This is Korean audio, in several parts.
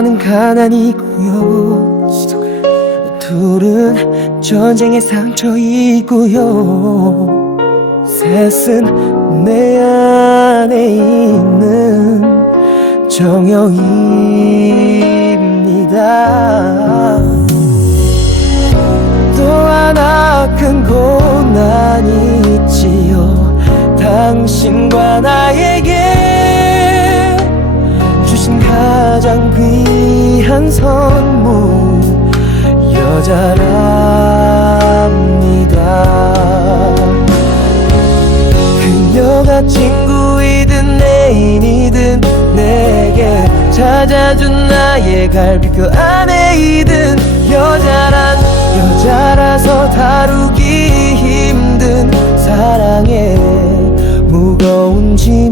하나는 가난이고요, 둘은 전쟁의 상처이고요, 셋은 내 안에 있는 정형입니다. 또 하나 큰 고난이 있지요. 당신과 나에게 주신 가장 귀한 선물, 여자랍니다. 그녀가 친구이든 애인이든 내게 찾아준 나의 갈비뼈 안에이든 여자라서 다루기 힘든 사랑의 무거운 짐입니다.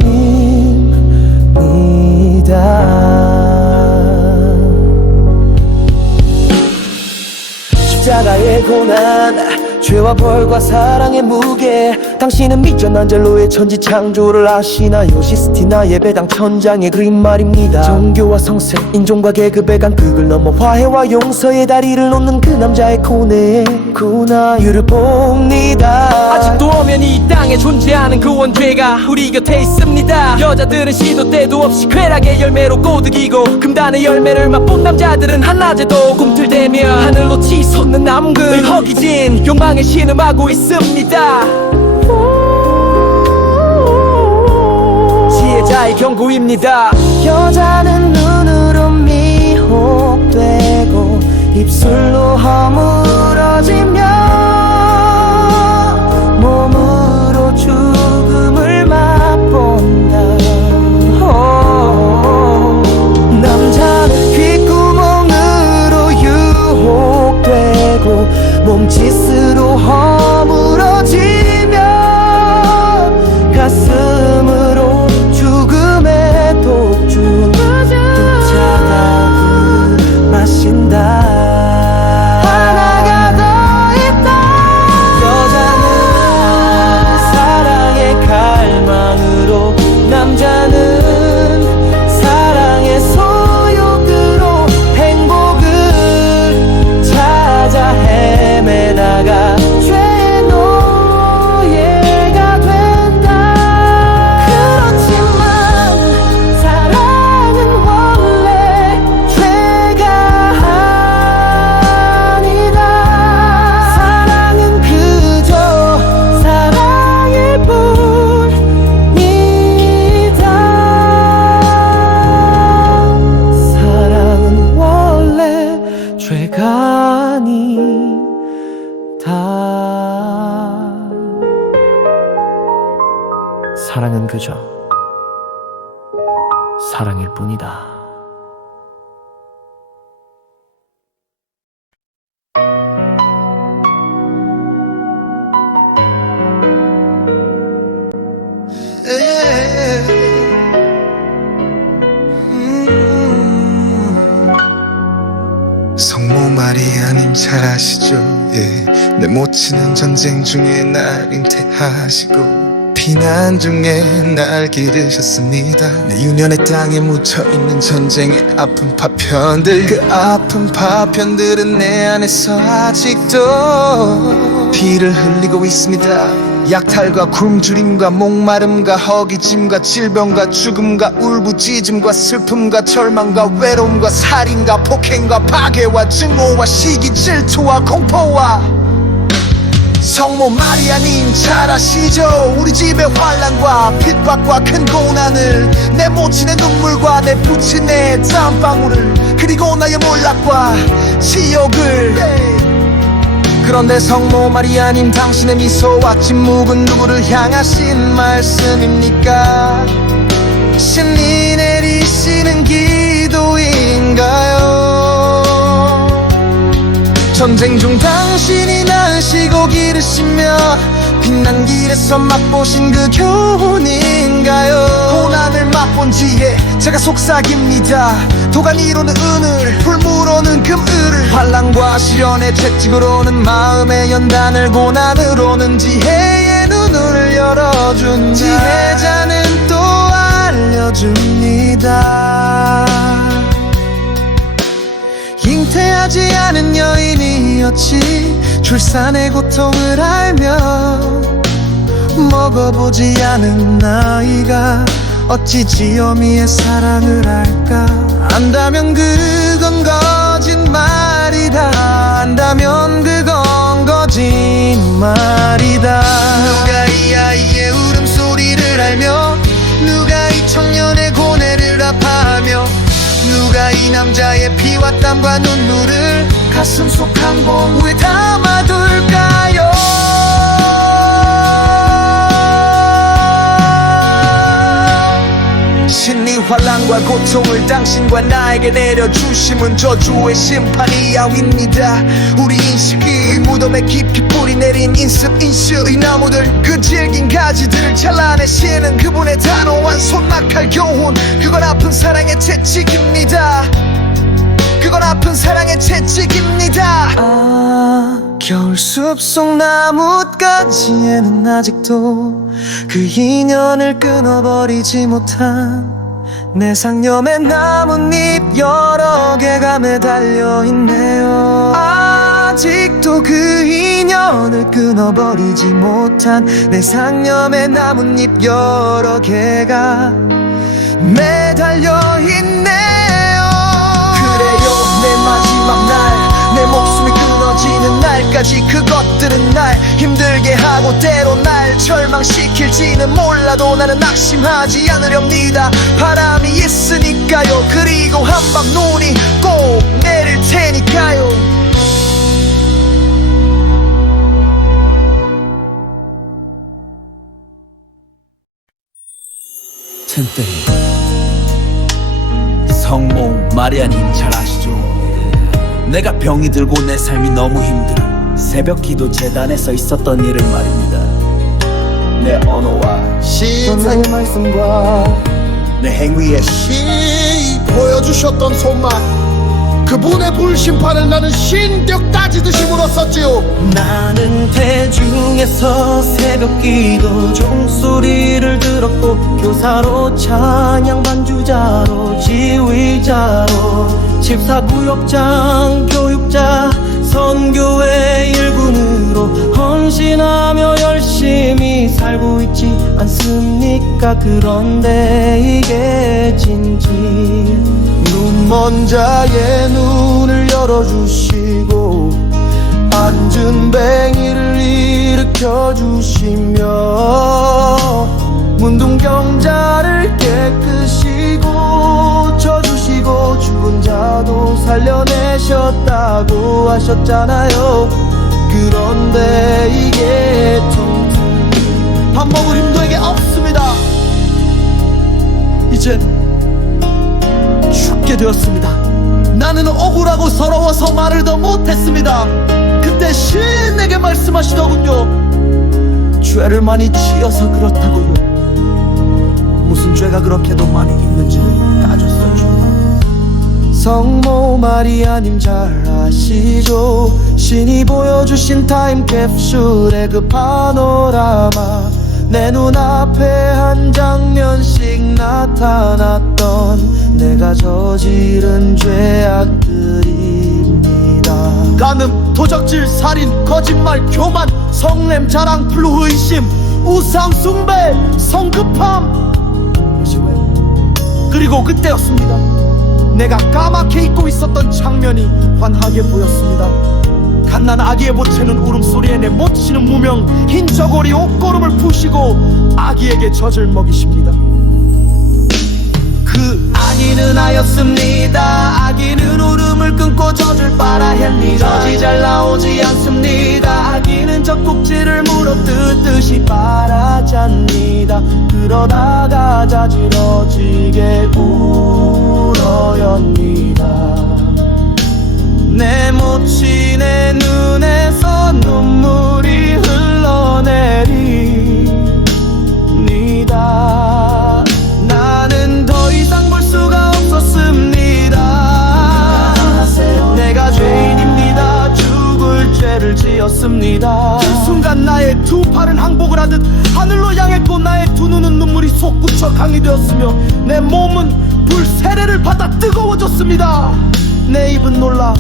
십자가의 고난, 죄와 벌과 사랑의 무게, 당신은 미천안젤로의 천지창조를 아시나요? 시스티나의 배당 천장의 그림 말입니다. 종교와 성색, 인종과 계급의 간극을 넘어 화해와 용서의 다리를 놓는 그 남자의 고난을 봅니다. 아직도 엄연히 이 땅에 존재하는 그 원죄가 우리 곁에 있습니다. 여자들은 시도 때도 없이 쾌락의 열매로 꼬드기고, 금단의 열매를 맛본 남자들은 한낮에도 꿈틀대며 하늘로 치솟는 남극을 허기진 욕망에 신음하고 있습니다. 지혜자의 경고입니다. 여자는 눈으로 미혹되고 입술로 허물어지며 몸으로 죽음을 맛본다. 남자는 귓구멍으로 유혹되고 몸짓으로 허물어지며 가슴으로 죽음의 독주 쫓아가고 마신다. 하나가 더 있다. 여자는 사랑의 갈망으로, 남자는 사랑의 소욕으로 행복을 찾아 헤매다가 죄의 노예가 된다. 그렇지만 사랑은 원래 죄가 아니다. 사랑은 그저 사랑일 뿐이다. 사랑은 원래 죄가 아니다. 사랑은 그저 사랑일 뿐이다. 성모 마리아님 잘 아시죠? 예. 내 모친은 전쟁 중에 날 잉태하시고 피난 중에 날 기르셨습니다. 내 유년의 땅에 묻혀있는 전쟁의 아픈 파편들, 그 아픈 파편들은 내 안에서 아직도 피를 흘리고 있습니다. 약탈과 굶주림과 목마름과 허기짐과 질병과 죽음과 울부짖음과 슬픔과 절망과 외로움과 살인과 폭행과 파괴와 증오와 시기 질투와 공포와 성모 마리아님 잘 아시죠? 우리 집의 환난과 핍박과 큰 고난을, 내 모친의 눈물과 내 부친의 땀방울을, 그리고 나의 몰락과 지옥을. 그런데 성모 마리아님, 당신의 미소와 침묵은 누구를 향하신 말씀입니까? 신이 내리시는 기도인가요? 전쟁 중 당신이 나으시고 기르시며 빛난 길에서 맛보신 그 교훈인가요? 고난을 맛본 지에 제가 속삭입니다. 도가니로는 은을, 불무로는 금을을, 환난과 시련의 채찍으로는 마음의 연단을, 고난으로는 지혜의 눈을 열어준다. 지혜자는 또 알려줍니다. 원하지 않은 여인이었지. 출산의 고통을 알며 먹어보지 않은 나이가 어찌 지어미의 사랑을 알까. 안다면 그건 거짓말이다. 안다면 그건 거짓말이다. 누가 이 아이의 울음소리를 알며, 누가 이 청년의 고뇌를 아파하며, 누가 이 남자의 피와 땀과 눈물을 가슴 속 한 봉우에 담아둘까요? 신이 환란과 고통을 당신과 나에게 내려주심은 저주의 심판이 아닙니다. 우리 인식이 무덤에 깊이 뿌리 내린 인습 이 나무들, 그 질긴 가지들을 잘라내시는 그분의 단호한 손막할 교훈, 그건 아픈 사랑의 채찍입니다. 그건 아픈 사랑의 채찍입니다. 겨울 숲속 나뭇가지에는 아직도 그 인연을 끊어버리지 못한 내 상념의 나뭇잎 여러 개가 매달려 있네요. 아직도 그 인연을 끊어버리지 못한 내 상념의 나뭇잎 여러 개가 매달려 있네요. 그래요, 내 마지막 날, 내 목숨이 끊어지는 날까지 그것들은 날 힘들게 하고 때로 날 절망시킬지는 몰라도 나는 낙심하지 않으렵니다. 바람이 있으니까요. 그리고 한밤 눈이 꼭 내릴 테니까요. 튼땡이 성모 마리아님 잘 아시죠? 내가 병이 들고 내 삶이 너무 힘들어 새벽 기도 재단에서 있었던 일을 말입니다. 내 언어와 선생의 말씀과 내 행위에 보여주셨던 손만, 그분의 불심판을 나는 신격 따지듯이 물었었지요. 나는 대중에서 새벽 기도 종소리를 들었고, 교사로 찬양 반주자로 지휘자로 집사구역장 교육자 선교회 일군으로 헌신하며 열심히 살고 있지 않습니까? 그런데 이게 진지 눈먼 자의 눈을 열어주시고 앉은 뱅이를 일으켜주시며 문둥경자를 깨끗이 고쳐주시고 죽은 자도 살려내셨다고 하셨잖아요. 그런데 이게 텅텅 밥 먹을 힘도 에게 없습니다. 이젠 죽게 되었습니다. 나는 억울하고 서러워서 말을 더 못했습니다. 그때 신 내게 말씀하시더군요. 죄를 많이 지어서 그렇다고요. 무슨 죄가 그렇게도 많이 있는지를 따졌었죠. 성모 마리아님 잘 아시죠? 신이 보여주신 타임캡슐의 그 파노라마, 내 눈앞에 한 장면씩 나타났던 내가 저지른 죄악들입니다. 간음, 도적질, 살인, 거짓말, 교만, 성냄, 자랑, 플루, 의심, 우상 숭배, 성급함. 그리고 그때였습니다. 내가 까맣게 잊고 있었던 장면이 환하게 보였습니다. 갓난 아기의 보채는 울음소리에 내 못치는 무명, 흰 저고리 옷고름을 푸시고 아기에게 젖을 먹이십니다. 그 아기는 아였습니다. 아기는 울음을 끊고 젖을 빨아합니다. 젖이 잘 나오지 않습니다. 아기는 젖꼭지를 물어뜯듯이 빨아잡니다. 그러다가 자지러지게 울어엽니다. 내 모친의 눈에서 눈물이 흘러내립니다. 나는 더 이상 볼 수가 없었습니다. 내가 죄인입니다. 죽을 죄를 지었습니다. 그 순간 나의 두 팔은 항복을 하듯 하늘로 향했고, 나의 두 눈은 눈물이 솟구쳐 강이 되었으며, 내 몸은 불 세례를 받아 뜨거워졌습니다. 내 입은 놀라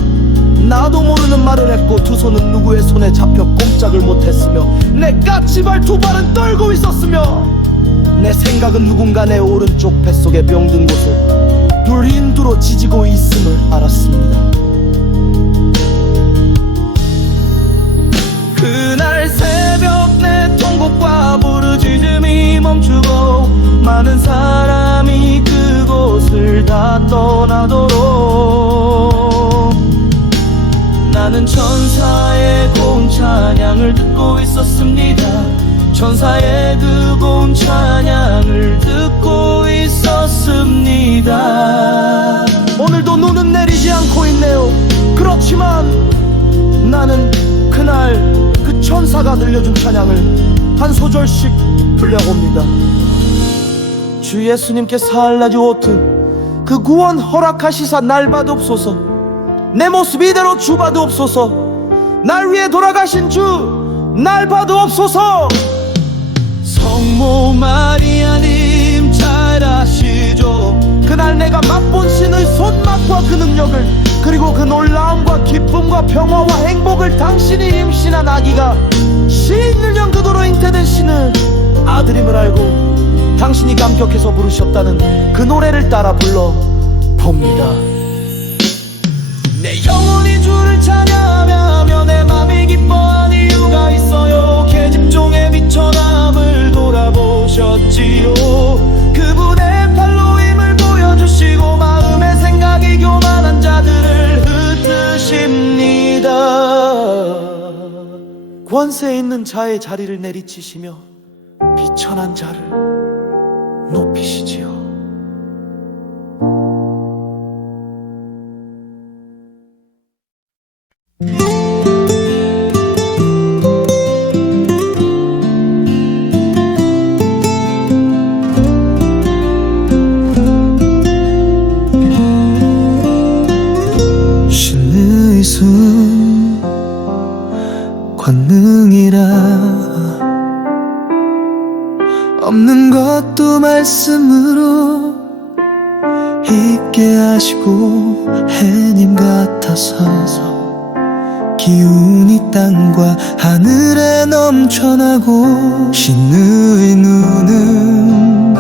나도 모르는 말을 했고 두 손은 누구의 손에 잡혀 꼼짝을 못했으며 내 까치발 두 발은 떨고 있었으며 내 생각은 누군가 내 오른쪽 뱃속에 병든 곳을 불인두로 지지고 있음을 알았습니다. 그날 새벽 내 통곡과 부르짖음이 멈추고 많은 사람이 그곳을 다 떠나도록 나는 천사의 고운 찬양을 듣고 있었습니다. 천사의 그 고운 찬양을 듣고 있었습니다. 오늘도 눈은 내리지 않고 있네요. 그렇지만 나는 그날 그 천사가 들려준 찬양을 한 소절씩 불려봅니다. 주 예수님께 살라주오트 그 구원 허락하시사 날 받옵소서. 내 모습 이대로 주 받옵소서. 날 위해 돌아가신 주 날 받옵소서. 성모 마리아님 잘 아시죠? 그날 내가 맛본 신의 손맛과 그 능력을, 그리고 그 놀라움과 기쁨과 평화와 행복을 당신이 임신한 아기가 신일년 그도로 잉태된 신은 아들임을 알고 당신이 감격해서 부르셨다는 그 노래를 따라 불러봅니다. 내 영혼이 주를 찬양하며 내 맘이 기뻐한 이유가 있어요. 계집종의 비천함을 돌아보셨지요. 그분의 팔로 힘을 보여주시고 마음의 생각이 교만한 자들을 흩으십니다. 권세 있는 자의 자리를 내리치시며 비천한 자를 높이시지요. 신의 손 권능이라 없는 것도 말씀으로 있게 하시고 해님 같아서 기운이 땅과 하늘에 넘쳐나고 신의 눈은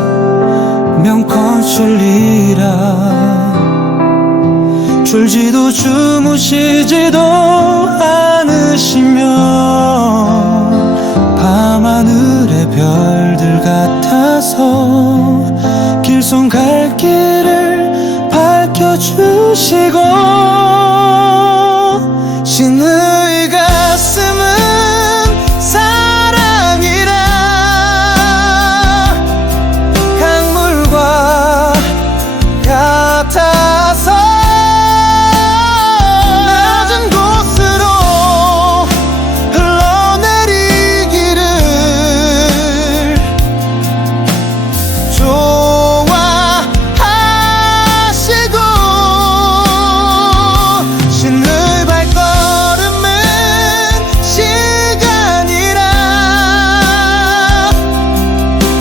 명컨실리라 졸지도 주무시지도 않으시며 밤하늘의 별들 같아서 길손 갈 길을 밝혀주시고 신의 가슴은 사랑이라 강물과 같아서 낮은 곳으로 흘러내리기를 좋아하시고 신의 발걸음은 시간이라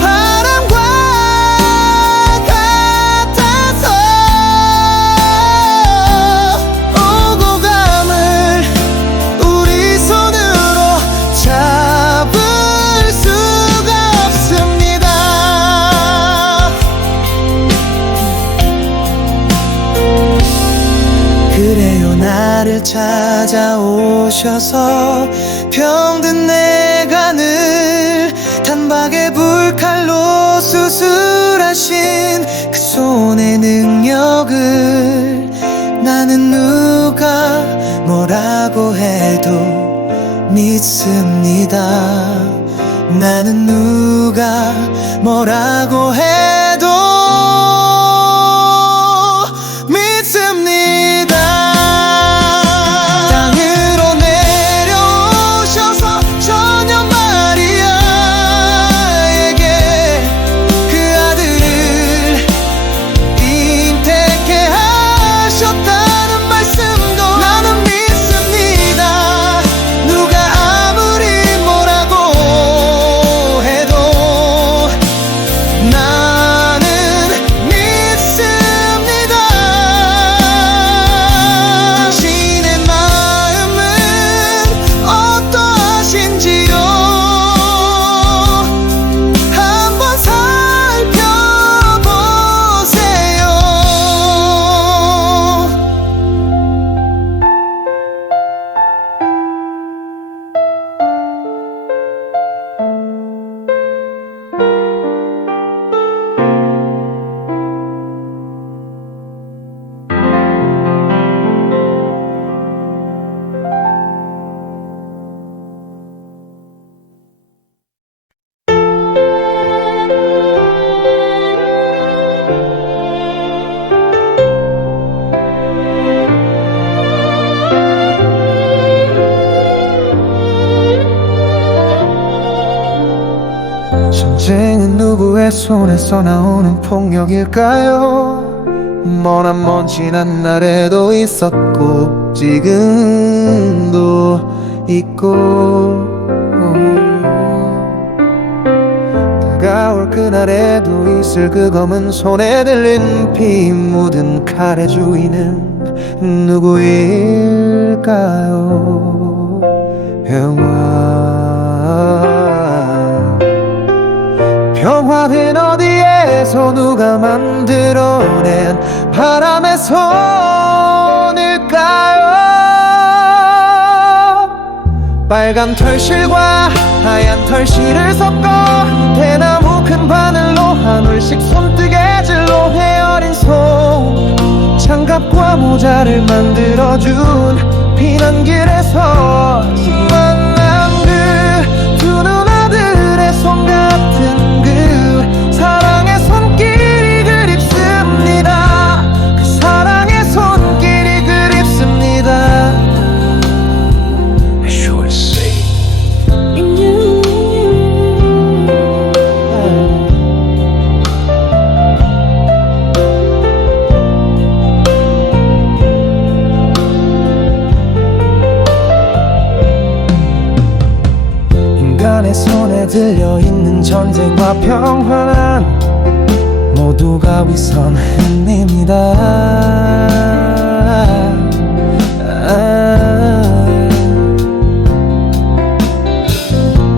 바람과 같아서 오고 감을 우리 손으로 잡을 수가 없습니다. 그래요 나를 찾아오셔서 병든 내가 늘 단박에 불칼로 수술하신 그 손의 능력을 나는 누가 뭐라고 해도 믿습니다. 나는 누가 뭐라고 해도 믿습니다. 땅으로 내려오셔서 처녀 마리아에게 그 아들을 잉태케 하셨다는 말씀도 나는 믿습니다. 누가 아무리 뭐라고 해도 나 전쟁은 누구의 손에서 나오는 폭력일까요? 머난 먼 지난 날에도 있었고 지금도 있고 다가올 그날에도 있을 그 검은 손에 들린 피 묻은 칼의 주인은 누구일까요? 평화는 어디에서 누가 만들어낸 바람의 손일까요? 빨간 털실과 하얀 털실을 섞어 대나무 큰 바늘로 하늘씩 손뜨개질로 헤어린 손 장갑과 모자를 만들어준 피난길에서 만난 그 두 누나들의 손 같은 그 사랑의 손길이 그립습니다. 그 사랑의 손길이 그립습니다. 인간의 손에 들려있는 전쟁과 평화는 모두가 위선입니다.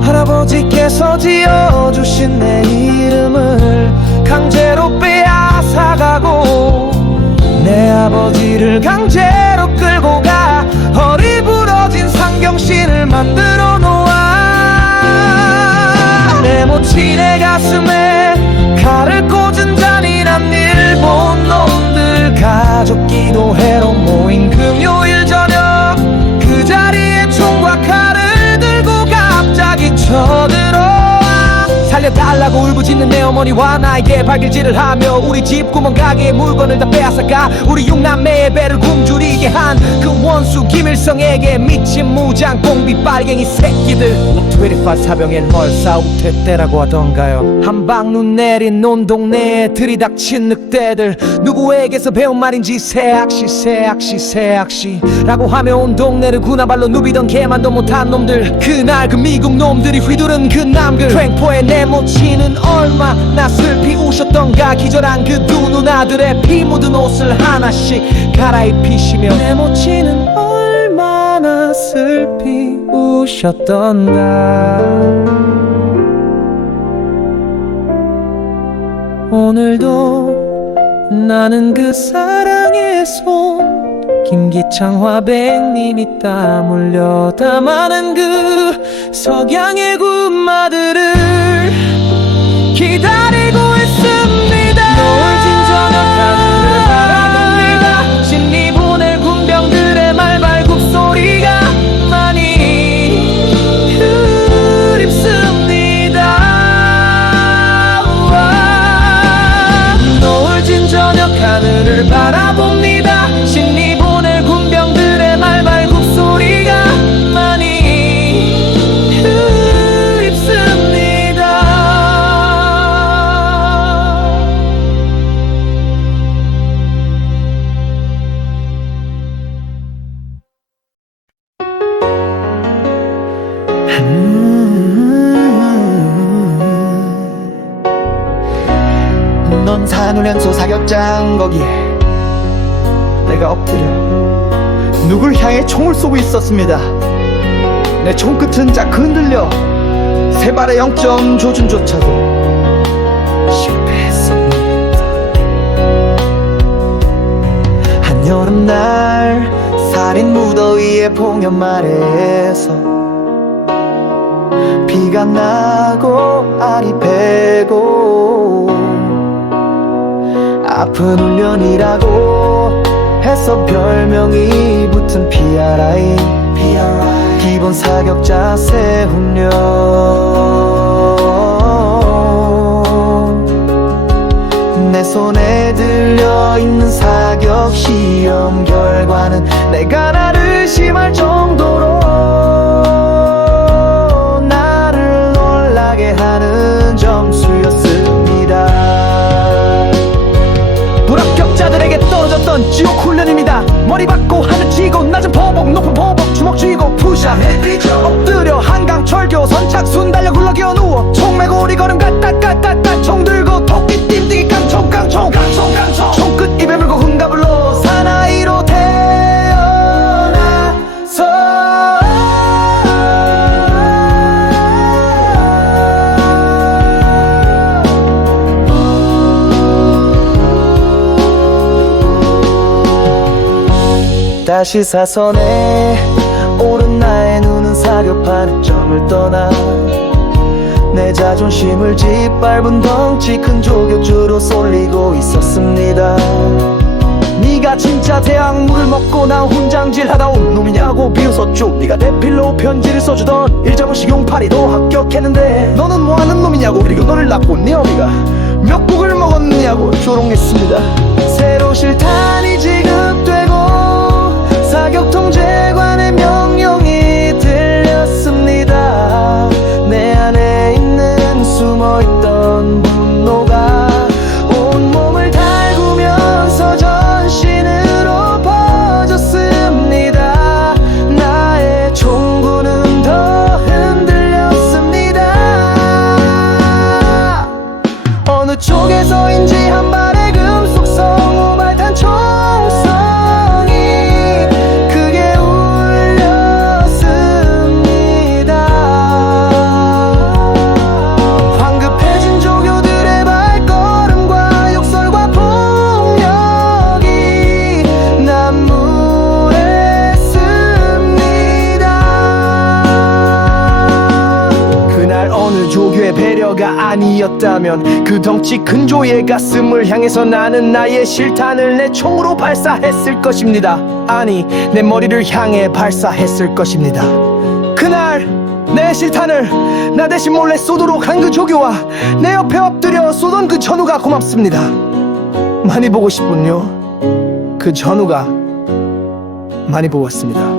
할아버지께서 지어주신 내 이름을 강제로 빼앗아가고 내 아버지를 강제로 끌고 가 허리 부러진 상경신을 만들어 놓아 내 모친의 가슴에 칼을 꽂은 잔인한 일본 놈들 가족 기도회로 모인 금요일 저녁 그 자리에 총과 칼을 들고 갑자기 쳐들어와 살려달라고 울부짖는 내 어머니와 나에게 발길질을 하며 우리 집 구멍 가게의 물건을 다 빼앗아가 우리 육남매의 배를 굶주리게 한 그 원수 김일성에게 미친 무장 공비 빨갱이 새끼들 25 사병에 널 싸우태 때라고 하던가요. 한방눈 내린 온 동네에 들이닥친 늑대들 누구에게서 배운 말인지 새악시 라고 하며 온 동네를 군화발로 누비던 개만도 못한 놈들 그날 그 미국 놈들이 휘두른 그 남글 횡포에 내 모친은 얼마나 슬피 우셨던가 기절한 그 두 누나들의 피 묻은 옷을 하나씩 갈아입히시며 내 모친은 얼마나 슬피 우셨던가 오늘도 나는 그 사랑의 손 김기창 화백님이 땀 흘려 담아낸 그 석양의 군마들을 기다리고 있습니다. 노을 진 저녁 하늘을 바라봅니다. 신이 보낼 군병들의 말발굽 소리가 많이 그립습니다. 노을 진 저녁 하늘을 바라봅니다. 신이 보낼 군병들의 말발굽 소리가 많이 그립습니다. 넌 산후련소 사격장 거기에 내가 엎드려 누굴 향해 총을 쏘고 있었습니다. 내 총끝은 짝 흔들려 세 발의 0점 조준조차도 실패했습니다. 한여름날 살인 무더위에 봉연 아래에서 비가 나고 알이 배고 아픈 훈련이라고 해서 별명이 붙은 PRI 기본 사격 자세 훈련 내 손에 들려있는 사격 시험 결과는 내가 나를 의심할 정도로 나를 놀라게 하는 점수 낮은 포복 높은 포복 주먹 쥐고 푸샤 엎드려 한강 철교 선착순 달려 굴러기어 누워 총 메고 우리 걸음 까딱까딱딱 총 들고 토끼 띠띠 깡총 총끝 입에 물고 흥가불러 사나이로 태어나서 다시 사선에 오른 나의 눈은 사격하는 점을 떠나 내 자존심을 짓밟은 덩치 큰 조교주로 쏠리고 있었습니다. 네가 진짜 대학물을 먹고 난 훈장질하다 온 놈이냐고 비웃었죠. 네가 대필로 편지를 써주던 일정은 식용파리도 합격했는데 너는 뭐하는 놈이냐고, 그리고 너를 낳고 네 어미가 몇 국을 먹었느냐고 조롱했습니다. 새로 실탄이 지급되고 사격 통제관의 명령이 들렸습니다. 내 안에 있는 숨어있던 분노가 온몸을 달구면서 전신으로 퍼졌습니다. 나의 총구는 더 흔들렸습니다. 어느 쪽에서인지 한 발의 금속성 우발탄 총성이 배려가 아니었다면 그 덩치 큰 조의 가슴을 향해서 나는 나의 실탄을 내 총으로 발사했을 것입니다. 아니, 내 머리를 향해 발사했을 것입니다. 그날 내 실탄을 나 대신 몰래 쏘도록 한 그 조교와 내 옆에 엎드려 쏘던 그 전우가 고맙습니다. 많이 보고 싶군요. 그 전우가 많이 보았습니다.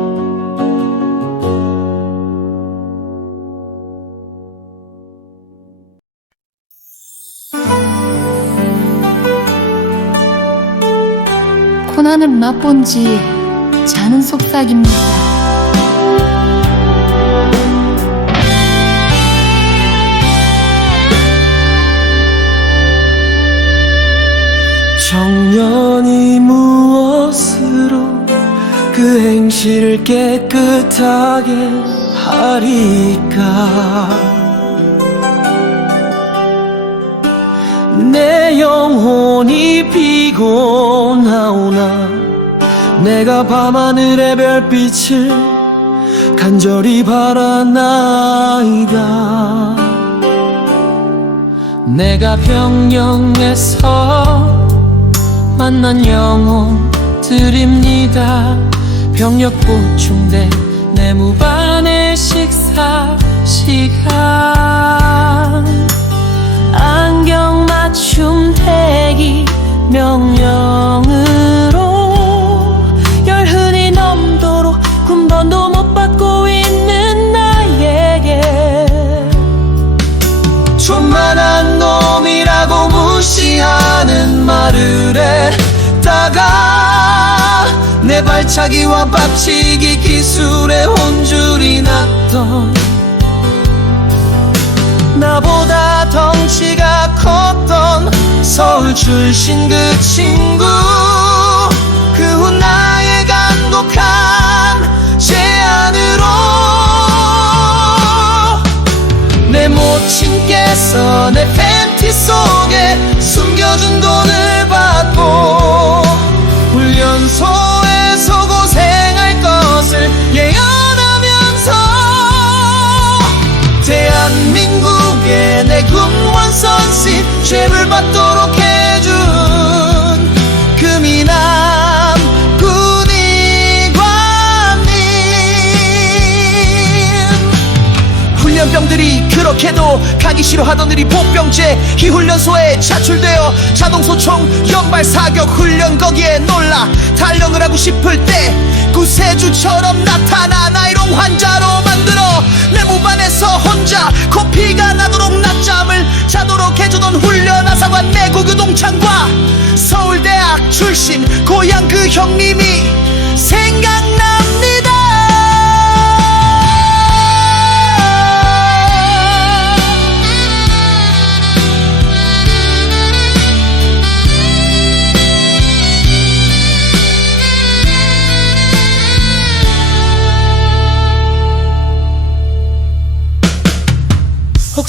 고난을 맛본 지 자는 속삭입니다. 정년이 무엇으로 그 행실을 깨끗하게 하리까. 내 영혼이 피곤하오나 내가 밤하늘의 별빛을 간절히 바라나이다. 내가 병영에서 만난 영혼들입니다. 병력 보충된 내 무반의 식사 시간 안경 맞춤 대기 명령으로 열흔이 넘도록 군번도 못 받고 있는 나에게 존만한 놈이라고 무시하는 말을 했다가 내 발차기와 빡치기 기술에 혼줄이 났던 나보다 덩치가 컸던 서울 출신 그 친구 그 후 나의 간곡한 제안으로 내 모친께서 내 팬티 속에 숨겨준 돈을 받고 훈련소에서 고생할 것을 예언하면서 대한민국의 내 군원 선신 죄를 받도록 해준 금이남 군의관님. 훈련병들이 그렇게도 가기 싫어하던 복병제 이 훈련소에 차출되어 자동소총 연발 사격 훈련 거기에 놀라 탈영을 하고 싶을 때 구세주처럼 나타나 나이롱 환자로 만들어 내 무반에서 혼자 코피가 나도록 낮잠을 자도록 해주던 훈련 아사관 내고교 동창과 서울대학 출신 고향 그 형님이 생각납니다.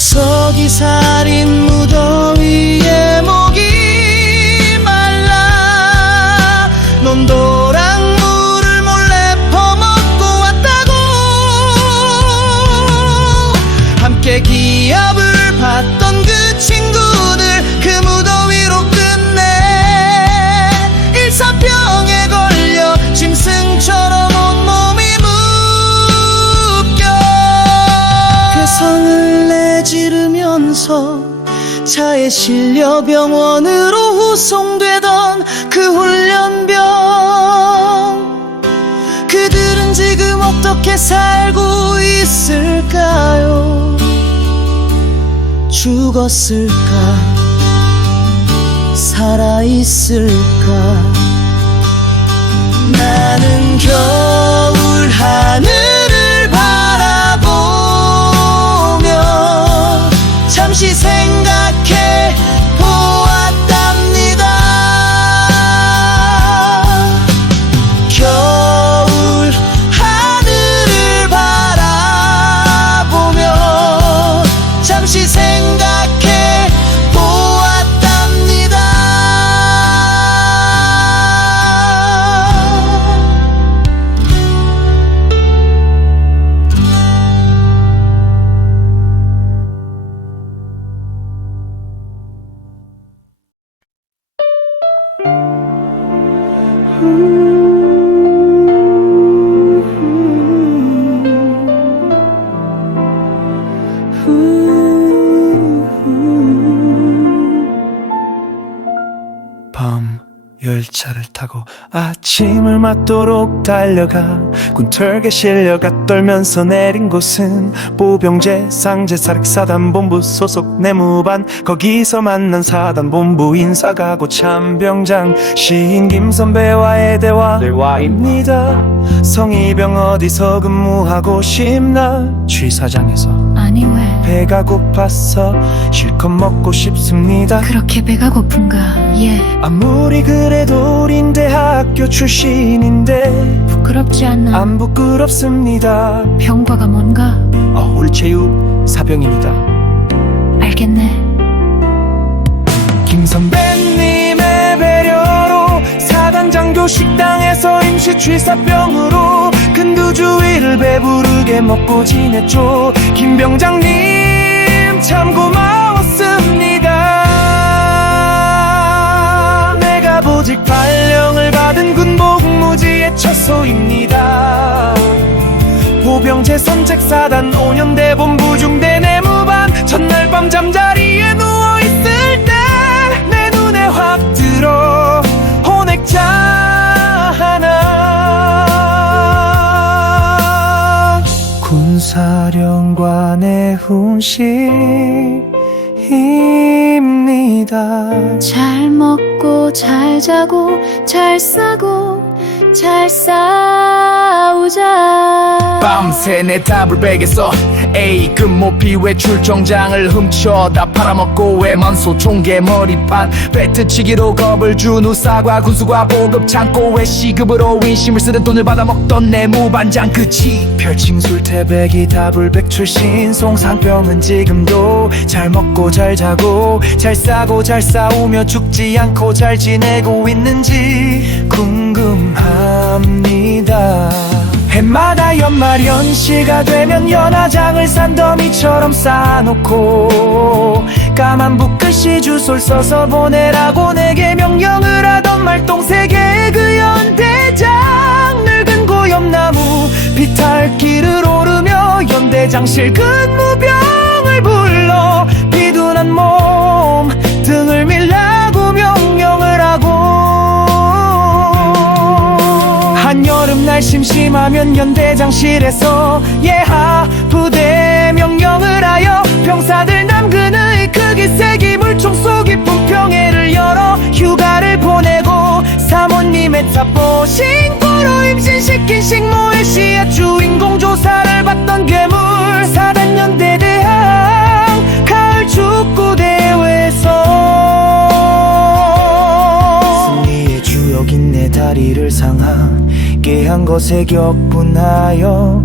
석이 살인 무더위에 목이 말라 넌 도랑물을 몰래 퍼먹고 왔다고 함께 기합을 봤던 그 친구들 그 무더위로 끝내 일사병에 걸려 짐승처럼 온몸이 묶여 괴성을 내지르면서 차에 실려 병원으로 후송되던 그 훈련병 그들은 지금 어떻게 살고 있을까요? 죽었을까? 살아있을까? 나는 겨울 하늘을 바라보며 잠시 생각해 보았답니다. 겨울 하늘을 바라보며 잠시 생각해 보았답니다. 밤 열차를 타고 아침을 맞도록 달려가 군털게 실려가 떨면서 내린 곳은 보병제 상제 사륙사단본부 소속 내무반 거기서 만난 사단본부 인사가고 참병장 시인 김선배와의 대화입니다. 성이병 어디서 근무하고 싶나 취사장에서 아니 왜 배가 고파서 실컷 먹고 싶습니다. 그렇게 배가 고픈가? 예, 아무리 그래도 우린 대학교 출신인데 부끄럽지 않나? 안 부끄럽습니다. 병과가 뭔가? 올체육 사병입니다. 알겠네. 김 선배님의 배려로 사단장교 식당에서 임시 취사병으로 근두주의를 배부르게 먹고 지냈죠. 김 병장님 참 고마웠습니다. 내가 보직 발령을 받은 군복 무지의 처소입니다. 보병제 선책사단 5년대 본부 중대 내무반 첫날 밤 잠자리에 누워있을 때 내 눈에 확 들어 혼액자 하나 군사령관의 훈시입니다. 잘 먹고 잘 자고 잘 싸고 잘 싸우자. 밤새 내 답을 베겠어. 에이 금모피 외출 정장을 훔쳐 다 팔아먹고 외만소 총개 머리판 배트치기로 겁을 준 우사과 군수과 보급 창고에 시급으로 인심을 쓰는 돈을 받아먹던 내무반장 그치. 별칭 술태백이 다불백 출신 송상병은 지금도 잘 먹고 잘 자고 잘 싸고 잘 싸우며 죽지 않고 잘 지내고 있는지 궁금합니다. 해마다 연말 연시가 되면 연화장을 산더미처럼 쌓아놓고 까만 붓글씨 주소를 써서 보내라고 내게 명령을 하던 말똥세계의 그 연대장 늙은 고염나무 비탈길을 오르며 연대장실 근무병을 불러 비둔한 몸 등을 밀라고 명령을 하고 한여름날 심심하면 연대장실에서 예하 부대 명령을 하여 병사들 남근의 크기 세기 물총 쏘 깊은 평해를 열어 휴가를 보내고 사모님의 차포 신고로 임신시킨 식모의 시야 주인공 조사를 받던 괴물 사단연대 대항 가을 축구대회에서 승리의 주역인 내 다리를 상하게 한 것에 격분하여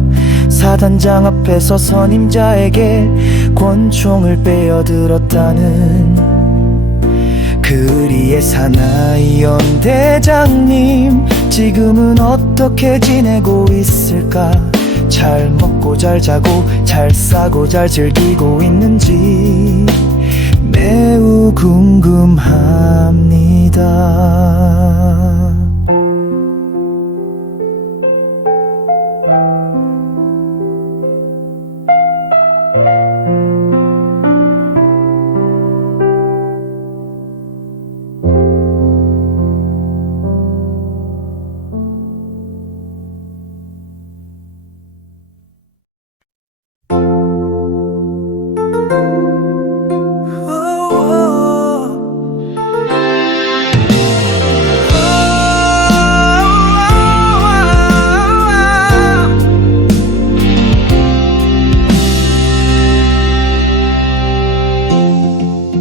사단장 앞에서 선임자에게 권총을 빼어들었다는 그 의리의 사나이 연대장님, 지금은 어떻게 지내고 있을까? 잘 먹고 잘 자고 잘 싸고 잘 즐기고 있는지 매우 궁금합니다.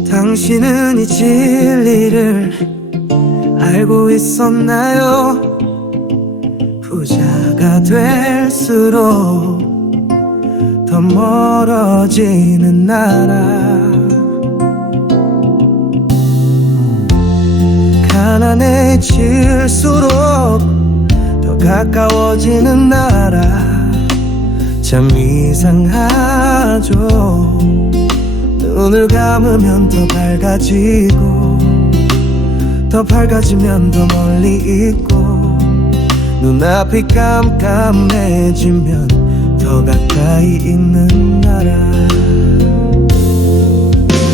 당신은 이 진리를 알고 있었나요? 부자가 될수록 더 멀어지는 나라, 가난해질수록 더 가까워지는 나라. 참 이상하죠. 눈을 감으면 더 밝아지고 더 밝아지면 더 멀리 있고 눈앞이 깜깜해지면 더 가까이 있는 나라.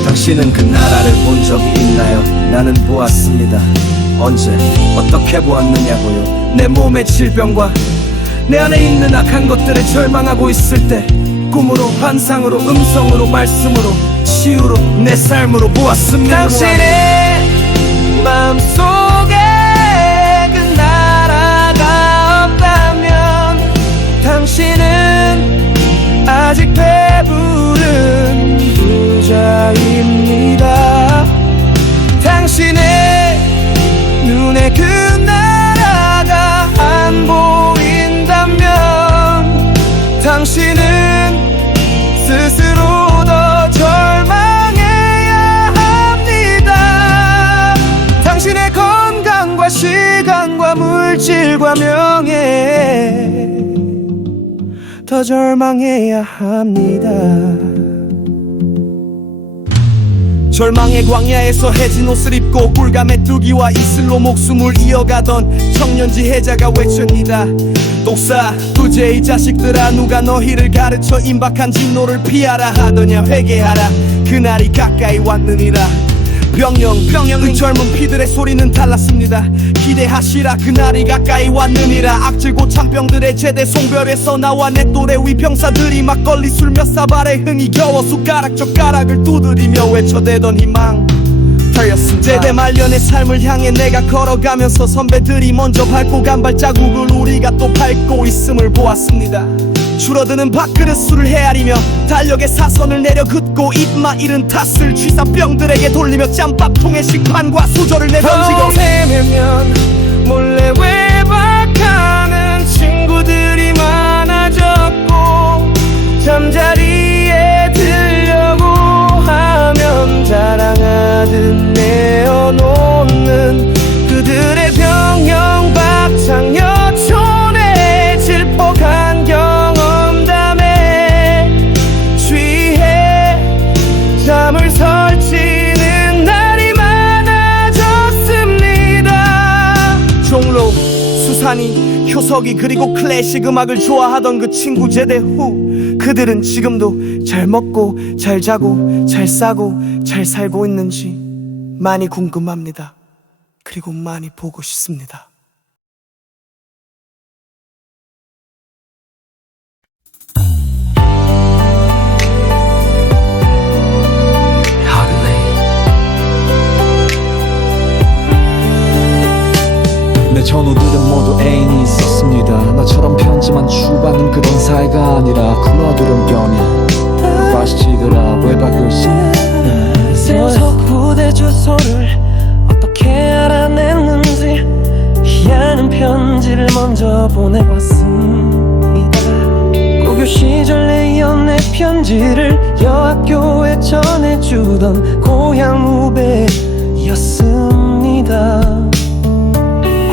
당신은 그 나라를 본 적이 있나요? 나는 보았습니다. 언제 어떻게 보았느냐고요? 내 몸의 질병과 내 안에 있는 악한 것들에 절망하고 있을 때 꿈으로, 환상으로, 음성으로, 말씀으로, 치유로, 내 삶으로 보았습니다. 당신의 마음속에 그 나라가 없다면 당신은 아직 배부른 부자입니다. 당신의 눈에 그 나라가 안 보인다면 당신은 스스로 더 절망해야 합니다. 당신의 건강과 시간과 물질과 명예 더 절망해야 합니다. 절망의 광야에서 해진 옷을 입고 꿀감의 뚜기와 이슬로 목숨을 이어가던 청년지 해자가 외칩니다. 독사 부재의 자식들아, 누가 너희를 가르쳐 임박한 진노를 피하라 하더냐. 회개하라, 그날이 가까이 왔느니라. 병영 그 젊은 피들의 소리는 달랐습니다. 기대하시라, 그날이 가까이 왔느니라. 악질고 참병들의 제대 송별에서 나와 내 또래 위병사들이 막걸리 술 몇 사발에 흥이 겨워 숟가락 젓가락을 두드리며 외쳐대던 희망 제대 말년의 삶을 향해 내가 걸어가면서 선배들이 먼저 밟고 간 발자국을 우리가 또 밟고 있음을 보았습니다. 줄어드는 밥그릇 술을 헤아리며 달력에 사선을 내려 긋고 입마 잃은 탓을 취사병들에게 돌리며 짬밥통에 식판과 수저를 내던지고 세매면 몰래 외박하는 친구들이 많아졌고 잠자리에 들려고 하면 자랑하듯 내어놓는 그들의 병영박창여촌의 질퍽한 경험담에 취해 잠을 설치는 날이 많아졌습니다. 종로, 수산이, 효석이 그리고 클래식 음악을 좋아하던 그 친구 제대 후 그들은 지금도 잘 먹고 잘 자고 잘 싸고 잘 살고 있는지 많이 궁금합니다. 그리고 많이 보고 싶습니다. 내 전우들은 모두 애인이 있었습니다. 나처럼 편지만 주받는 그런 사이가 아니라 클러들은 연애 바시치더라 외박을 부대 주소를 어떻게 알아냈는지 희한한 편지를 먼저 보내봤습니다. 편지를 여학교에 전해주던 고향 후배였습니다.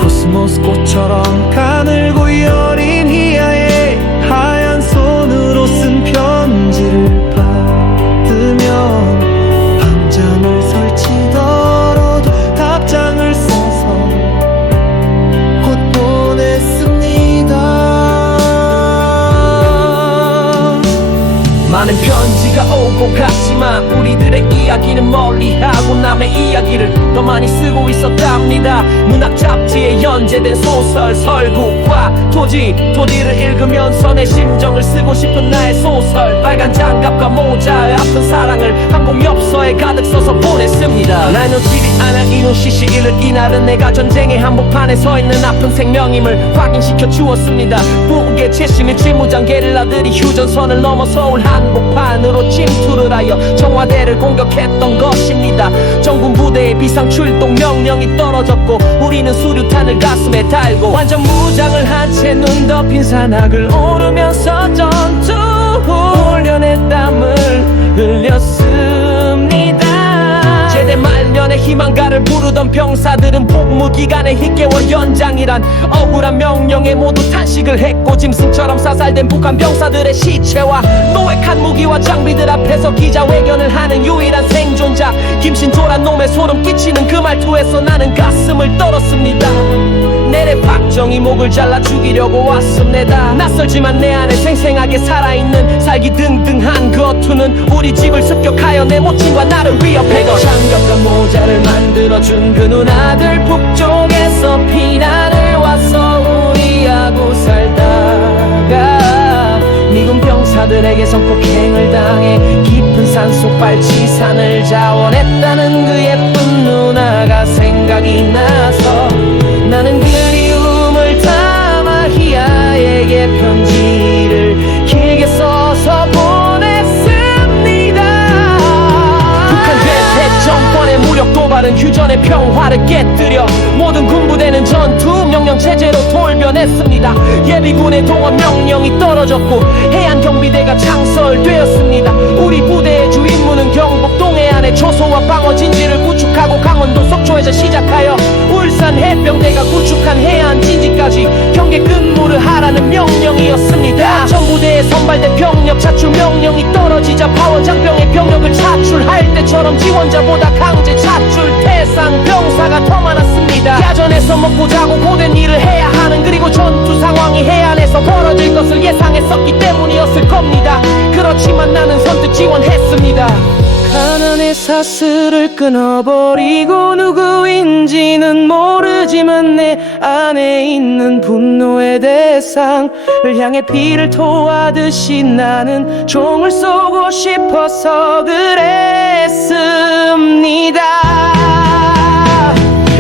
코스모스 꽃처럼 가늘고 여린 희야에 하얀 손으로 쓴 편지를 받으면 밤잠을 설치더라도 답장을 써서 곧 보냈습니다. 많은 편지가 오고 갔지만 우리들의 이야기는 멀리하고 남의 이야기를 더 많이 쓰고 있었답니다. 문학 잡지에 연재된 소설, 설국과 토지를 읽으면서 내 심정을 쓰고 싶은 나의 소설. 빨간 장갑과 모자에 아픈 사랑을 항공엽서에 가득 써서 보냈습니다. 날 놓치지 않아 이노시시 일을 이날은 내가 전쟁의 한복판에 서 있는 아픈 생명임을 확인시켜 주었습니다. 북의 최신의 실무장 게릴라들이 휴전선을 넘어 서울 한복판으로 침투를 하여 청와대를 공격했던 것입니다. 정군 부대의 비상출동 명령이 떨어졌고 우리는 수류탄을 가슴에 달고 완전 무장을 한 채 눈 덮인 산악을 오르면서 전투 훈련의 땀을 흘렸습니다. 제대 말년에 희망가를 부르던 병사들은 복무기간에 힘겨워 연장이란 억울한 명령에 모두 탄식을 했고 짐승처럼 사살된 북한 병사들의 시체와 노획한 무기와 장비들 앞에서 기자회견을 하는 유일한 생존자 김신조란 놈의 소름 끼치는 그 말투에서 나는 가슴을 떨었습니다. 내래 박정희 목을 잘라 죽이려고 왔습니다. 낯설지만 내 안에 생생하게 살아있는 살기등등한 그 어투는 우리 집을 습격하여 내 모친과 나를 위협해던 장갑과 모자를 만들어준 그 누나들 북쪽에서 피난을 와서 우리하고 살다가 미군 병사들에게 성폭행을 당해 깊은 산속 발치산을 자원했다는 그 예쁜 누나가 생각이 나서 나는 그리움을 담아 희아에게 편지를 길게 써서 보냈습니다. 북한 괴폐 정권의 무력 도발은 휴전의 평화를 깨뜨려 모든 군부대는 전투 명령 체제로 돌변했습니다. 예비군의 동원 명령이 떨어졌고 해안 경비대가 창설되었습니다. 우리 부대의 주 임무는 경북 동해안의 초소와 방어 진지를 구축하고 강원도 속초에서 시작하여 울산 해병대가 구축한 해안 진지까지 경계 근무를 하라는 명령이었습니다. 전부대의 선발대 병력 차출 명령이 떨어지자 파원장병의 병력을 차출할 때처럼 지원자보다 강제 차출 대상 병사가 더 많았습니다. 야전에서 먹고 자고 고된 일을 해야 하는 그리고 전투 상황이 해안에서 벌어질 것을 예상했었기 때문이었을 겁니다. 그렇지만 나는 선뜻 지원했습니다. 가난의 사슬을 끊어버리고 누구인지는 모르지만 내 안에 있는 분노의 대상을 향해 피를 토하듯이 나는 총을 쏘고 싶어서 그랬습니다.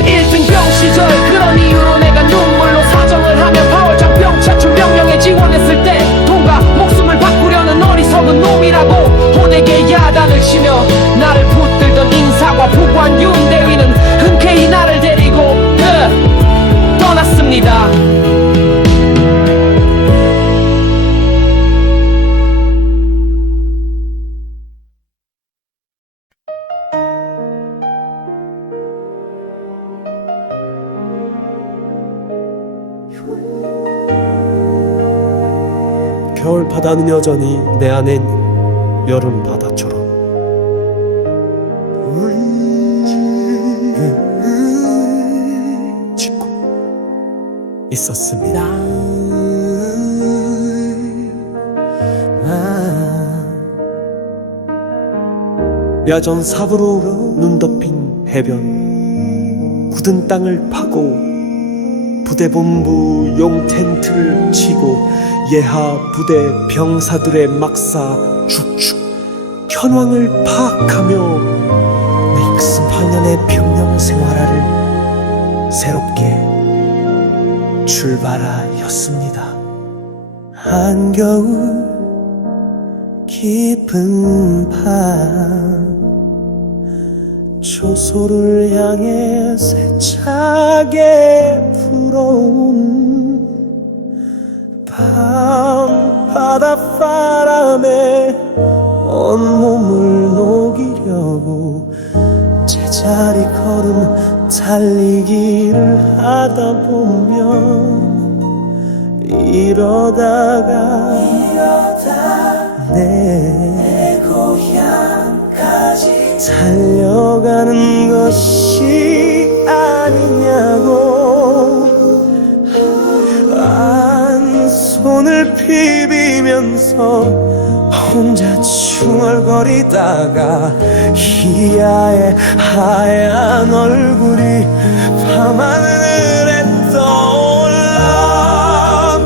1등병 시절 그런 이유로 내가 눈물로 사정을 하며 파월장병 차출 명령에 지원했을 때 통과 목숨을 바꾸려는 어리석은 놈이라고 호되게 야단을 치며 나를 붙들던 인사과 부관 윤대위는 흔쾌히 나를 데리고 떠났습니다. 겨울 바다는 여전히 내 안에 있는 여름 바다처럼 짓고 있었습니다. 야전 삽으로 눈 덮인 해변 굳은 땅을 파고 부대본부 용 텐트를 치고 예하 부대 병사들의 막사 죽죽 현황을 파악하며 내 68년의 병영 생활을 새롭게 출발하였습니다. 한겨울 깊은 밤 초소를 향해 세차게 불어온 밤바닷바람에 자리 걸음 달리기를 하다 보면 이러다가 내 고향까지 달려가는 것이 아니냐고 한 손을 비비면서 혼자 중얼거리다가 희야의 하얀 얼굴이 밤하늘에 떠올라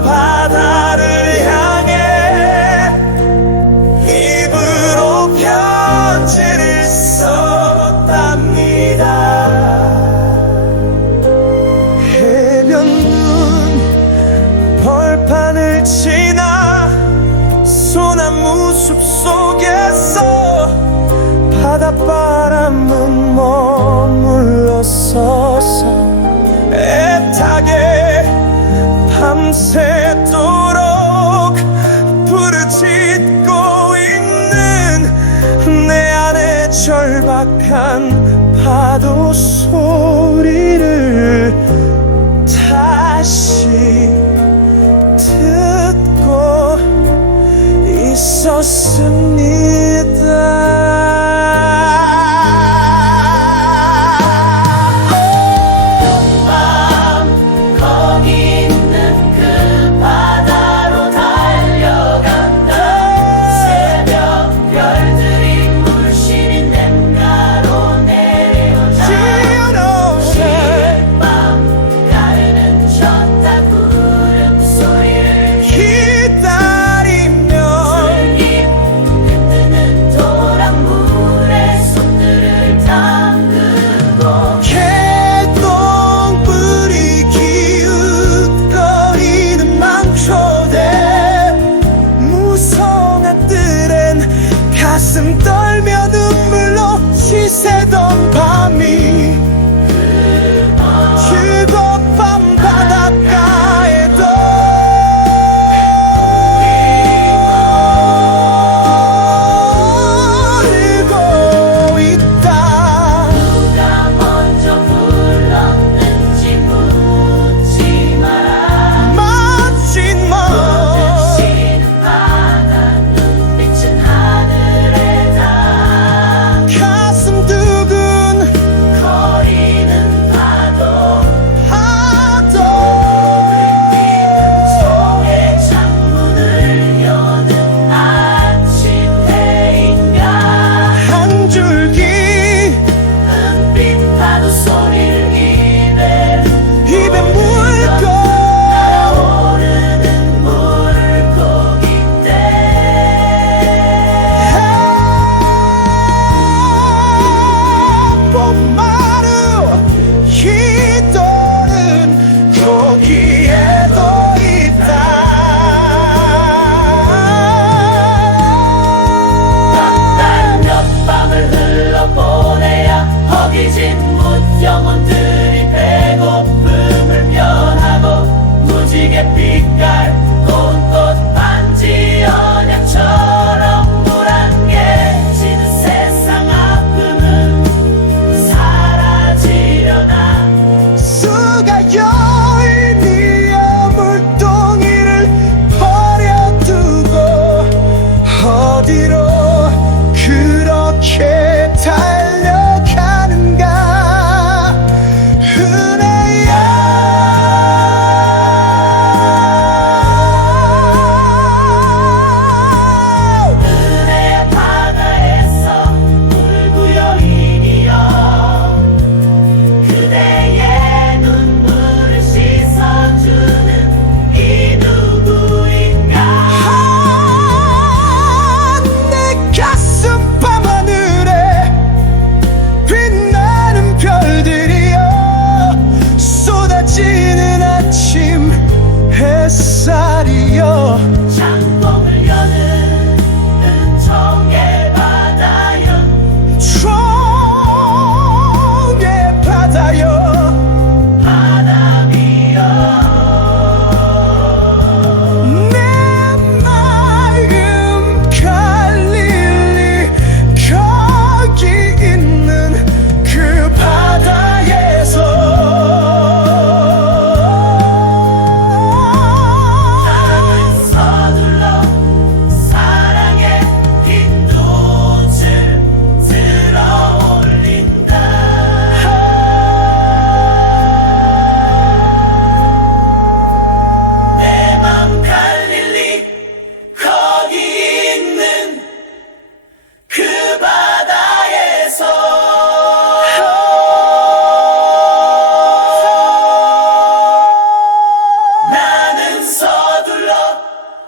바다를 향해 입으로 편지를 썼답니다. 해변눈 벌판을 지나 소나무 숲속에서 바닷바람은 머물러 서서 애타게 밤새도록 부르짖고 있는 내 안의 절박한 파도 소리를 다시 듣고 있었습니다. 거기 있는 그 바다로 달려간다. 새벽 별들이 물씬인 냇가로 내려오자. 밤 가르는 쳤다 구름 소리를 기다리며 흔드는 도랑물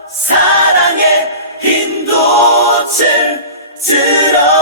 사랑의 흰 꽃을 들어